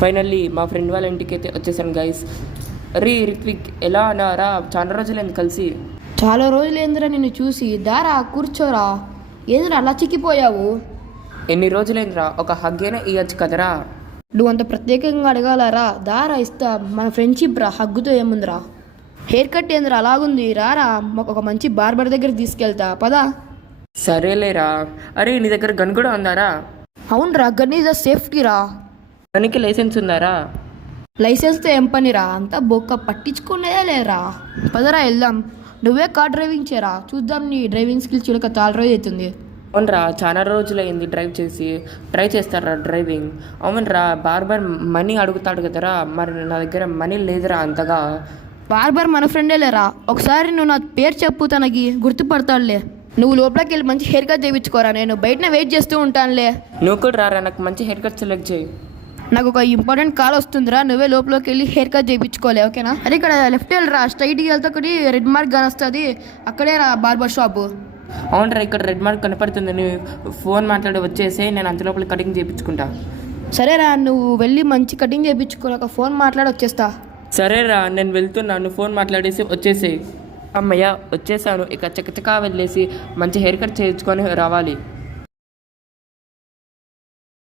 Finally మా friend వాళ్ళ ఇంటికి అయితే వచ్చేసాను గైస్. రిత్విక్ ఎలా అన్నారా? చాలా రోజులైంది కలిసి. చాలా రోజులేందిరా నిన్ను చూసి. దారా కూర్చోరా. ఏందిరా అలా చిక్కిపోయావు? ఎన్ని రోజులైందిరా? ఒక హగ్గేనే ఇవ్వచ్చు కదరా. నువ్వు అంత ప్రత్యేకంగా అడగాలరా? దారా ఇస్తా. మన ఫ్రెండ్షిప్ రా, హగ్గుతో ఏముందిరా. హెయిర్ కట్ ఏందిరా అలాగుంది? రారా ఒక మంచి బార్బర్ దగ్గర తీసుకెళ్తా పదా. సరేలేరా. అరే నీ దగ్గర గన్ కూడా ఉందారా? అవునరా, గన్ ఈజ్ అ సేఫ్టీ రా. గన్కి లైసెన్స్ ఉందారా? లైసెన్స్తో ఏం పనిరా, అంతా బొక్క పట్టించుకునేదే లేరా. పదరా వెళ్దాం. నువ్వే కార్ డ్రైవింగ్ చేయరా, చూద్దాం నీ డ్రైవింగ్ స్కిల్స్ చూడక చాలా రోజు అవుతుంది. అవునరా, చాలా రోజులైంది డ్రైవ్ చేసి. ట్రై చేస్తారా డ్రైవింగ్? అవునరా, బార్బర్ మనీ అడుగుతాడు కదరా, మరి నా దగ్గర మనీ లేదురా అంతగా. బార్బర్ మన ఫ్రెండే లేరా. ఒకసారి నువ్వు నా పేరు చెప్పు, తనకి గుర్తుపడతాడులే. నువ్వు లోపలికి వెళ్ళి మంచి హెయిర్ కట్ చేయించుకోరా, నేను బయటనే వెయిట్ చేస్తూ ఉంటానులే. నువ్వు కూడా రారా, నాకు మంచి హెయిర్ కట్ సెలెక్ట్ చేయి. నాకు ఒక ఇంపార్టెంట్ కాల్ వస్తుందిరా, నువ్వే లోపలికి వెళ్ళి హెయిర్ కట్ చేయించుకోలే, ఓకేనా? అరే ఇక్కడ లెఫ్ట్ వెళ్ళరా, స్ట్రైట్కి వెళ్తే ఒకటి రెడ్ మార్క్ కానీ వస్తుంది, అక్కడే రా బార్బర్ షాపు. అవునరా, ఇక్కడ రెడ్ మార్క్ కనపడుతుంది. నువ్వు ఫోన్ మాట్లాడి వచ్చేసి నేను అంత లోపల కటింగ్ చేయించుకుంటా. సరేరా, నువ్వు వెళ్ళి మంచి కటింగ్ చేయించుకో, ఒక ఫోన్ మాట్లాడి వచ్చేస్తా. సరేరా, నేను వెళ్తున్నాను, ఫోన్ మాట్లాడేసి వచ్చేసేయి. అమ్మయ్య వచ్చేసాను. ఇక చకచకా వెళ్ళేసి మంచి హెయిర్ కట్ చేయించుకొని రావాలి.